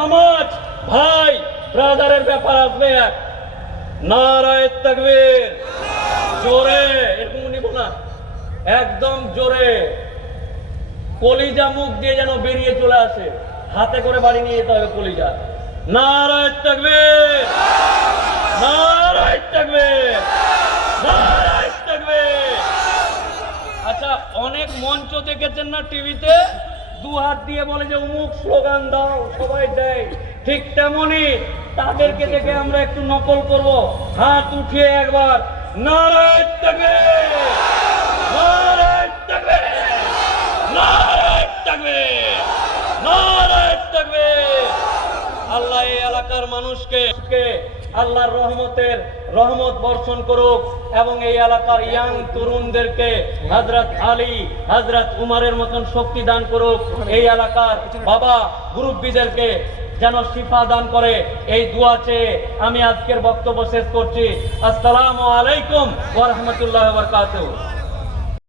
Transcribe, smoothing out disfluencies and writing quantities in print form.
সমাজ ভাই ব্রাদারের ব্যাপার আসবে। নারায়ে তাকবীর, জোরে, এরকম নিব না, একদম জোরে, কলিজা মুখ দিয়ে যেন বেরিয়ে চলে আসে, হাতে করে বাড়ি নিয়ে যেতে হবে কলিজা। নারায়ে তাকবীর, নারায়ে তাকবীর, নারায়ে তাকবীর। আচ্ছা, অনেক মঞ্চ দেখেছেন না টিভিতে, দু হাত দিয়ে বলে যে অমুক স্লোগান দাও, সবাই দেয়, ঠিক তেমনি তাদেরকে দেখে আমরা একটু নকল করব। হাত উঠিয়ে একবার নারায়ে তাকবীর, নারায়ে তাকবীর, নারায়ে তাকবীর, নারায়ে তাকবীর। আল্লাহ এই এলাকার মানুষকে আল্লাহর রহমত বর্ষণ করুক এবং এই এলাকার ইয়াং তরুণদেরকে হযরত আলী, হযরত উমরের মতন শক্তি দান করুক। এই এলাকার বাবা মুরব্বীদেরকে যেন শিফা দান করে, এই দোয়া চেয়ে আমি আজকের বক্তব্য শেষ করছি। আসসালামু আলাইকুম ওয়া রাহমাতুল্লাহি ওয়া বারাকাতুহু।